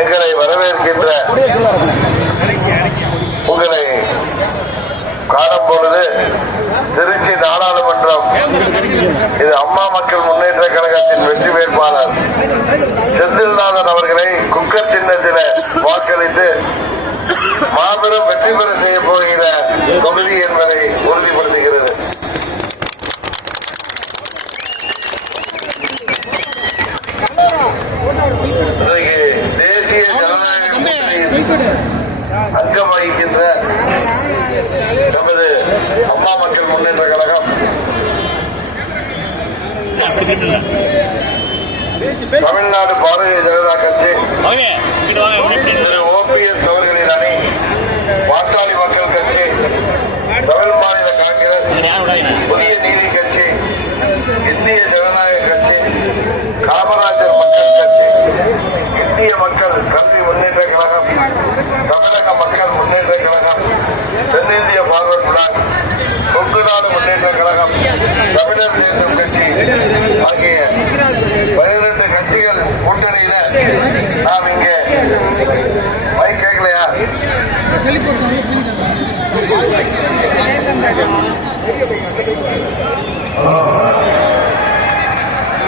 எங்களை வரவேற்கின்ற உங்களை காணும் பொழுது திருச்சி நாடாளுமன்றம் இது அம்மா மக்கள் முன்னேற்ற கழகத்தின் வெற்றி வேட்பாளர் செந்தில்நாதன் அவர்களை குக்கர் சின்னத்தில் வாக்களித்து மாபெரும் வெற்றி பெற செய்ய போகிற தொகுதி என்பதை உறுதிப்படுத்துகிறது. தேசிய ஜனநாயக கூட்டணியில் அங்கம் வகிக்கின்ற நமது அம்மா மக்கள் முன்னேற்ற கழகம் தமிழ்நாடு பாரதிய ஜனதா கட்சி ஓபிஎஸ் அவர்களின் அணி, பாட்டாளி மக்கள் கட்சி, தமிழ் மாநில காங்கிரஸ், புதிய நீதி கட்சி, இந்திய ஜனநாயக கட்சி, காமராஜர் மக்கள் கட்சி, இந்திய மக்கள் கல்வி முன்னேற்ற கழகம், தமிழக மக்கள் முன்னேற்ற கழகம், தென்னிந்திய பார்வர்ட் பிளாக், கொங்கு நாடு முன்னேற்ற கழகம், தமிழர் தேசம் கட்சி ஆகிய 12 கட்சிகள் கூட்டணியில நாம் இங்கே மைக் கேட்கலையா?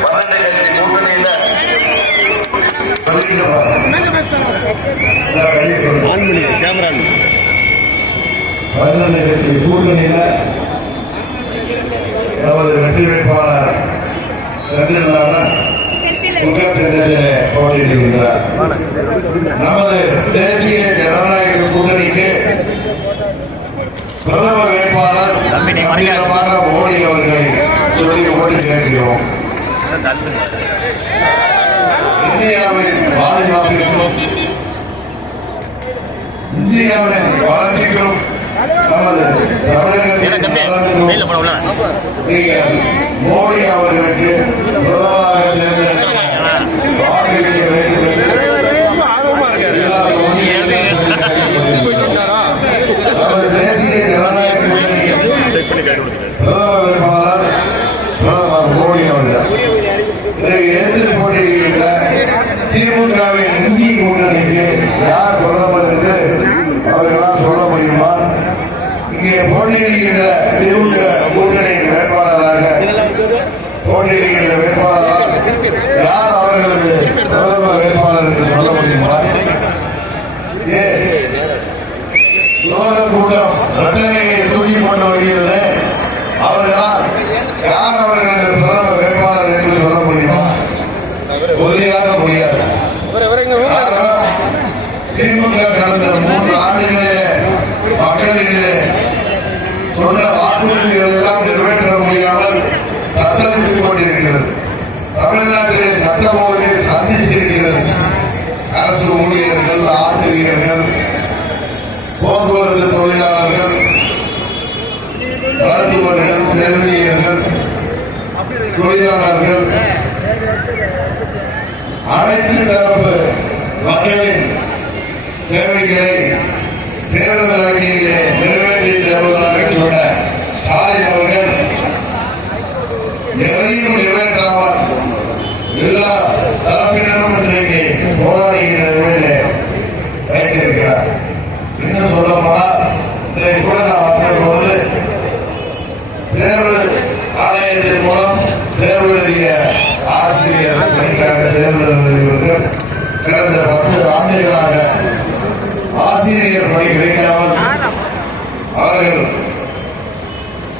12 கட்சி கூட்டணியில 12 கட்சி கூட்டணியில நமது வெற்றி வேட்பாளர் செந்தில்நாதன் குக்கர் சின்னத்திலே போட்டியிடுகின்றார். நமது தேசிய ஜனநாயக கூட்டணிக்கு பிரதம வேட்பாளர் மோடி அவர்களை சொல்லி ஓடி கேட்கிறோம். இந்தியாவின் பாதுகாப்பிற்கும் இந்தியாவின் வளர்ச்சிக்கும் நமது மோடி அவர்களுக்கு பிரதமராக தேர்ந்தெடுக்க தேசிய ஜனநாயக வேட்பாளர் பிரதமர் மோடி அவர்கள் எதிர்த்து போட்டியிடுகின்ற திமுகவின் இந்திய கூட்டணிக்கு யார் பிரதமர் என்று அவர்களால் சொல்ல முடியுமா? இங்கே போட்டியிடுகின்ற திமுக கூட்டணியின் வேட்பாளராக போட்டியிடுகின்ற வேட்பாளரால் யார் அவர்களது பிரதமர் வேட்பாளர் என்று சொல்ல முடியுமா? கூட்டம் பிரச்சனையை தூக்கி கொண்டு வருகிறது. அவர்களால் யார் அவர்களது பிரதமர் வேட்பாளர் என்று சொல்ல முடியுமா? உறுதியாக முடியாது. திமுக கடந்த 3 ஆண்டுகளிலே மக்களிடையே சொன்ன வாக்குறுதிகள் எல்லாம் நிறைவேற்ற முடியாமல் தத்தளித்துக் கொண்டிருக்கிறது. தமிழ்நாட்டிலே சட்டம் ஒழுங்கை சந்தித்திருக்கிறது. அரசு ஊழியர்கள், ஆசிரியர்கள், போக்குவரத்து தொழிலாளர்கள், மருத்துவர்கள், செவிலியர்கள், தொழிலாளர்கள், அனைத்து தரப்பு மக்களின் தேவைகளை தேர்தல் அறிக்கையிலே நிறைவேற்றி தருவதாக சொன்ன ஸ்டாலின் அவர்கள் எதையும் நிறைவேற்றாமல் எல்லா தரப்பினரும் இன்றைக்கு போராடுகின்ற நிலையிலே வைத்திருக்கிறார். இன்னும் சொல்ல போனால் இன்றைக்கு கூட நாம் அப்போது தேர்வு ஆணையத்தின் மூலம் தேர்வு எழுதிய ஆசிரியர் பணிக்காக தேர்தல் எழுதியவர்கள் கடந்த 10 ஆண்டுகளாக ஆசிரியர் பணி கிடைக்காமல் அவர்கள்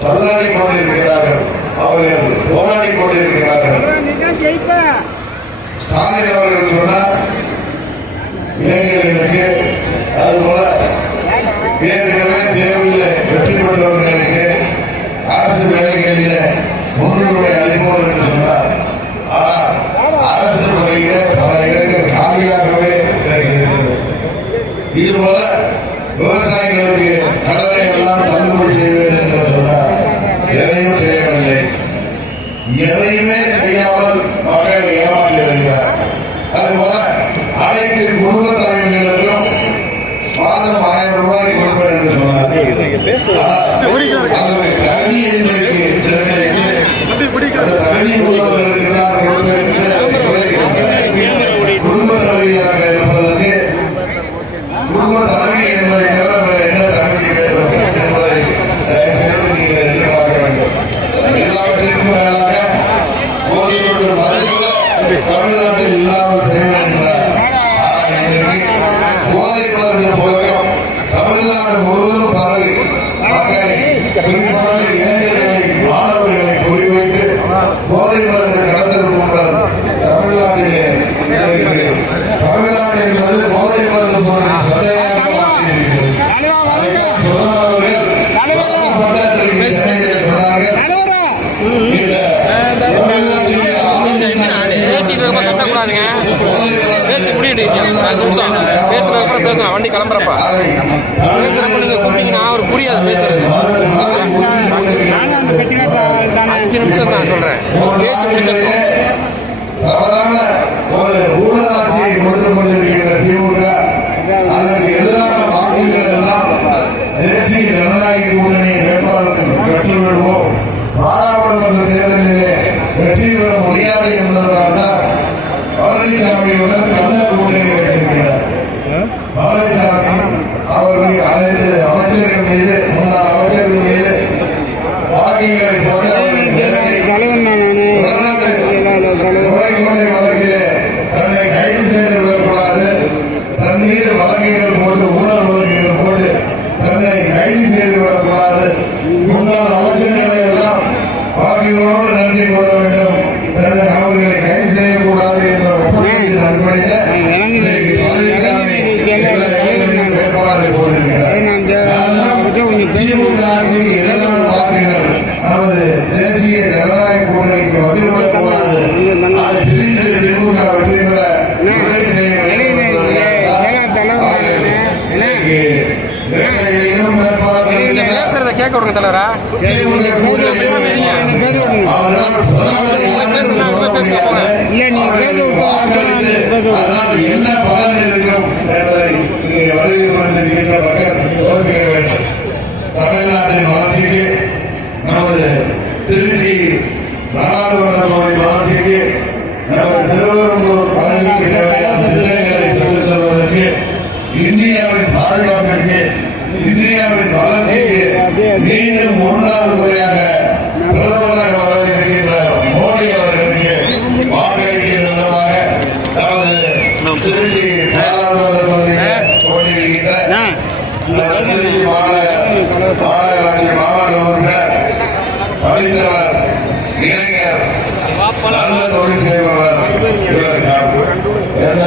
தள்ளாடி கொண்டிருக்கிறார்கள். அவர்கள் போராடி கொண்டிருக்கிறார்கள். ஸ்டாலின் அவர்கள் சொன்னார், இளைஞர்களுக்கு அதுபோல ஏற்கனவே தேர்வில் வெற்றி பெற்றவர்களுக்கு அரசு வேலைகளில் முன்னுரிமை அளிப்போம் என்று சொன்னார். ஆனால் அரசு துறையில பல இடங்கள் காலியாகவே இருக்கிறது. இதுபோல விவசாயிகளுக்கு கடனை எல்லாம் தள்ளுபடி செய்வேன் என்று சொன்னார். எதையும் செய்யவில்லை. எதையுமே செய்யாமல் மக்களை ஏமாற்றி வருகிறார். அதுபோல அனைத்து குடும்ப தலைவர்களுக்கும் மாதம் 1000 ரூபாய் கொடுப்பேன் என்று சொன்னார். தகுதி உள்ளவர்களுக்கு தான் எல்லாவற்றுக்கும் மேலாக ஒரு சொட்டு மதிப்பு தமிழ்நாட்டில் இல்லாமல் செய்ய வேண்டார். போதை மருந்து புழக்கம் தமிழ்நாடு முழுவதும் பரவி மக்களை குறிப்பாக இளைஞர்களை மாணவர்களை குறிவைத்து போதை மருந்து கடத்தல் மூலம் தமிழ்நாட்டிலே தமிழ்நாடு என்பது போதை மருந்து போன்ற சந்தையாக மாற்றியிருக்கிறது. பேசலாம் வண்டி கிளம்புறப்பா கூப்பிட்டீங்கன்னா அவர் புரியாது பேசுறது. 5 நிமிஷம் தான் சொல்றேன். பேசி முடிச்சிருக்கோம். தவறான ஒரு ஊழலாட்சியை கொண்டு கொண்டிருக்கின்ற திமுக அதற்கு எதிரான வாக்குகள் எல்லாம் தேசிய ஜனநாயக கூட்டணி வேட்பாளர்கள் பெற்றுவிடுவோம். பாராளுமன்ற தேர்தலிலே வெற்றி பெற முடியாது என்பதற்காக பழனிசாமியுடன் நல்ல கூட்டணி வைத்திருக்கிறார். பழனிசாமி அவர்கள் அனைத்து அமைச்சர்கள் மீது முன்னாள் அமைச்சர்கள் மீது வாக்குகளை போட்டு தன்னை கைது செய்து விடக்கூடாது, தன் மீது வழக்குகள் போட்டு ஊழல் வழக்குகள் போட்டு தன்னை கைது செய்து விடக்கூடாது, முன்னாள் அமைச்சர்களை எல்லாம் வாக்குகளோடு நன்றி கொள்ள வேண்டும், அவர்களை கைது செய்யக்கூடாது என்ற ஒப்பந்தத்தின் அடிப்படையில் வேட்பாளரை போட்டிருக்கிறார். திமுக அரசுக்கு எதிரான வாக்குகள் நமது தேசிய ஜனநாயக கூட்டணிக்கு வந்துவிடக்கூடாது, அதை பிரிந்து திமுக வெற்றி பெற உதவி செய்ய வேண்டும் பேசுறத கேட்க விடுங்க தலைவரா. என்ன பலன் இருக்கும் என்பதை யோசிக்க வேண்டும். தமிழ்நாட்டின் வளர்ச்சிக்கு நமது திருச்சி நாடாளுமன்ற தொகுதி வளர்ச்சிக்கு நமது திருவள்ளூர் பகுதிக்கு தேவையான திட்டங்களை பெற்றுத் தருவதற்கு இந்தியாவின் பாதுகாப்பிற்கு இந்தியாவின் வளர்ச்சிக்கு மீண்டும் 3வது முறையாக பிரதமராக வரவிருக்கின்ற மோடி அவர்களுக்கு வாக்களிக்கிற விதமாக நமது திருச்சி நாடாளுமன்ற தொகுதியில் போட்டியிடுகின்ற திருச்சி மாநகராட்சி மாவட்ட உறுப்பினர் படித்தவர் இளைஞர் நல்ல தொழில் செய்பவர் எந்த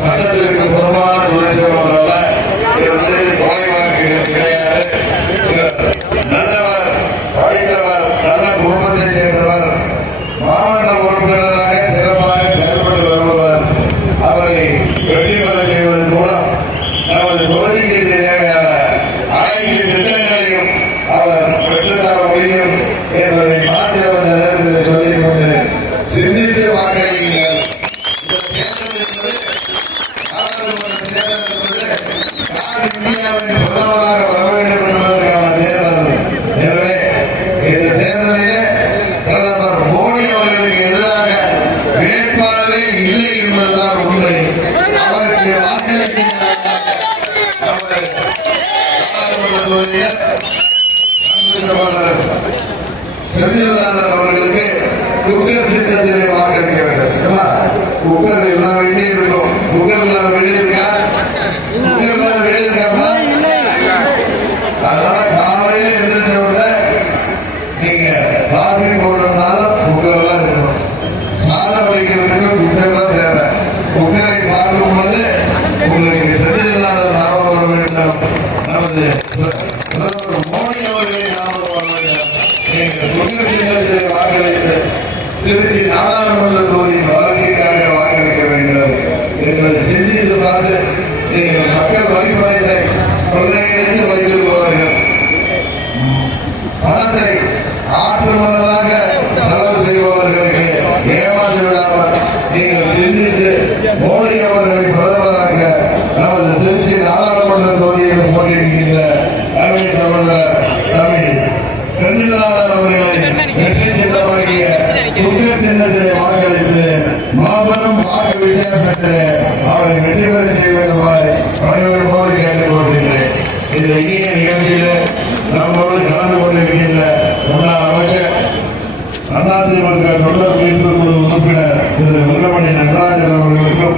சட்டத்திற்கு பொறுப்பான தொழில் செய்பவர் அல்ல. கிடையாது. நல்லவர், படித்தவர், நல்ல குடும்பத்தை சேர்ந்தவர், மாவட்ட உறுப்பினராக சிறப்பாக செயல்பட்டு வருபவர். அவரை வெற்றி பெற செய்வதன் மூலம் நமது தொகுதிக்கு தேவையான அனைத்து திட்டங்களையும் அவர் பெற்றுத்தர முடியும் என்பதை மாற்றிய நேரத்தில் சொல்லிக் கொண்டு சிந்தித்து வாக்களியுங்கள். இந்தியாவின் பிரதமராக வர வேண்டும் என்பதற்கான தேர்தல். எனவே இந்த தேர்தலிலே பிரதமர் மோடி அவர்களுக்கு எதிராக வேட்பாளரே இல்லை என்பதுதான் உண்மை. அவருக்கு வாக்களிக்கின்ற செந்தில்நாதன் அவர்களுக்கு குக்கர் சின்னத்திலே வாக்களிக்க வேண்டும். குக்கர் எல்லா வீட்டையும் இருக்கும். குக்கர் இல்லாத வீடு இருக்கா? குக்கர் இல்லாத வீடு இருக்காமா? அதனால காலையில எழுந்திரிச்ச உடனே நீங்க காஃபி போடுறதுனால குக்கர் எல்லாம் இருக்கணும். சாதம் வடிக்கிறதுக்கு குக்கர் தான் தேவை. குக்கரை பார்க்கும் பொழுது உங்களுக்கு செந்தில்நாதன் ஞாபகம் வர வேண்டும். நமது பிரதமர் மோடி அவர்களை ஞாபகம் வர வேண்டும். நீங்கள் குக்கர் சின்னத்திலே வாக்களித்து திருச்சி நாடாளுமன்ற தொகுதியின் வளர்ச்சிக்காக வாக்களிக்க வேண்டும் என்பதை சிந்தித்து பார்த்து நீங்கள் மக்கள் வரிப்பணத்தை கொள்ளையடித்து வைத்திருப்பவர்கள் பணத்தை ஆற்றுவதாக செலவு செய்பவர்களுக்கு ஏமாற்றி விடாமல் நீங்கள் சிந்தித்து மோடி அவர்களை பிரதமராக நமது திருச்சி நாடாளுமன்ற தொகுதியில் போட்டியிடுகின்ற அருமை சகோதரர் தமிழ் செந்தில்நாதன் அவர்களை வெற்றி சின்னமாகிய குக்கர் சின்னத்திலே வாக்களித்து மாபெரும் வாக்கு வித்தியாசத்திலே அவரை வெற்றி பெற செய்ய வேண்டுமாறு பணியோடு கேட்டுக் கொள்கின்றேன். இந்த இனிய நிகழ்ச்சியில நம்மோடு கலந்து கொண்டிருக்கின்ற முன்னாள் அமைச்சர் அதிமுக தொடர் மீட்பு குழு உறுப்பினர் திரு வெள்ளமணி நடராஜன் அவர்களுக்கும்,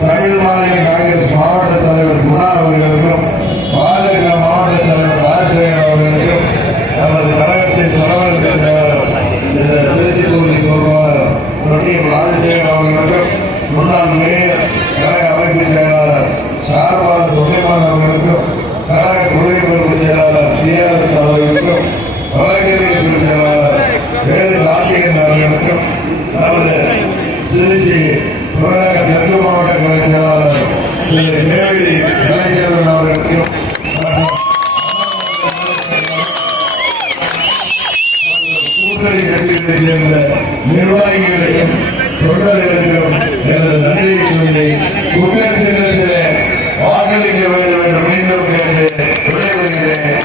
தமிழ் மாநில காங்கிரஸ் மாவட்ட தலைவர் குணா அவர்களுக்கும், பாஜக மாவட்ட தலைவர் ராஜசேகர் அவர்களுக்கும், நமது கழகத்தின் தலைவர் இந்த திருச்சி தொகுதி பொறுப்பாளர் ராஜசேகர் அவர்களுக்கும், முன்னாள் மேயர் கழக அமைப்பு செயலாளர் சார்பாளர் தொகைமான் அவர்களுக்கும், கழக கொள்கை பொறுப்பு செயலாளர் சிஆர்எஸ் அவர்களுக்கும், வழக்கறிஞர் பிரிவு செயலாளர் வேறு கார்த்திகன் அவர்களுக்கும், நமது திருச்சி புறநகர தெற்கு மாவட்ட கழக செயலாளர் திரு தேவதி கலைச்செல்வன் அவர்களுக்கும், கூட்டணி கட்சிகளைச் சேர்ந்த நிர்வாகிகளுக்கும் தொண்டர்களுக்கும் எனது நன்றியை சொல்லி குக்கர் சின்னத்திலே வாக்களிக்க வேண்டும் என்று மீண்டும் கேட்டு விடைபெறுகிறேன்.